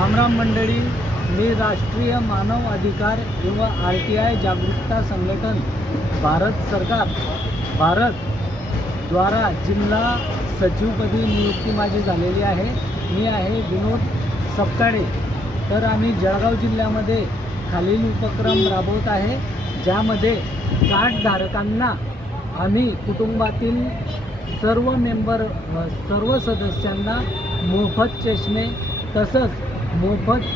रामराम मंडळी मी राष्ट्रीय मानव अधिकार किंवा आर टी आय जागरूकता संघटन भारत सरकार. भारत द्वारा जिल्हा सचिवपदी नियुक्ती माझी झालेली आहे. मी आहे विनोद सपकाळे. तर आम्ही जळगाव जिल्ह्यामध्ये खालील उपक्रम राबवत आहे ज्यामध्ये कार्डधारकांना आम्ही कुटुंबातील सर्व मेंबर सर्व सदस्यांना मोफत चष्मे तसंच मोफत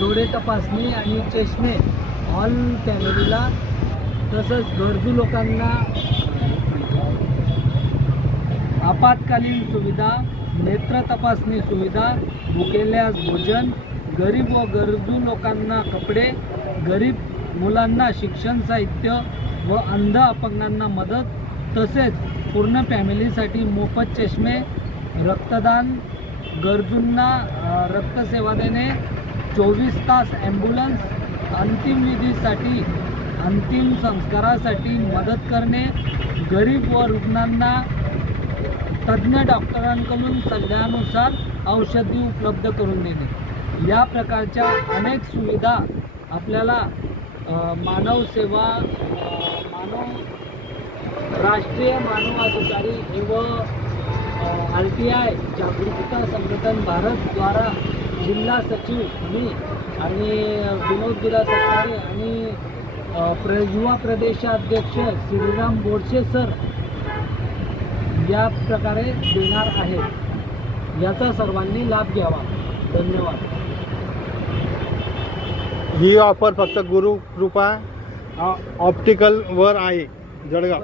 डोळे तपासणी आणि चष्मे ऑल फॅमिलीला तसंच गरजू लोकांना आपत्कालीन सुविधा नेत्र तपासणी सुविधा भुकेल्यास भोजन गरीब व गरजू लोकांना कपडे गरीब मुलांना शिक्षण साहित्य व अंध अपंगांना मदत तसेच पूर्ण फॅमिलीसाठी मोफत चष्मे रक्तदान गरजूंना रक्तसेवा देणे चोवीस तास ॲम्ब्युलन्स अंतिम विधीसाठी अंतिम संस्कारासाठी मदत करणे गरीब व रुग्णांना तज्ज्ञ डॉक्टरांकडून सल्ल्यानुसार औषधी उपलब्ध करून देणे. या प्रकारच्या अनेक सुविधा आपल्याला मानवसेवा मानव मानव राष्ट्रीय मानव अधिकारी व आर टी आय जागरूकता संघटन भारतद्वारा जिल्हा सचिव मी आणि विनोद गिरा सरकारे आणि प्र युवा प्रदेशाध्यक्ष श्रीराम बोरसे सर या प्रकारे देणार आहेत. याचा सर्वांनी लाभ घ्यावा. धन्यवाद. ही ऑफर फक्त गुरु कृपा ऑप्टिकल वर आहे जळगाव.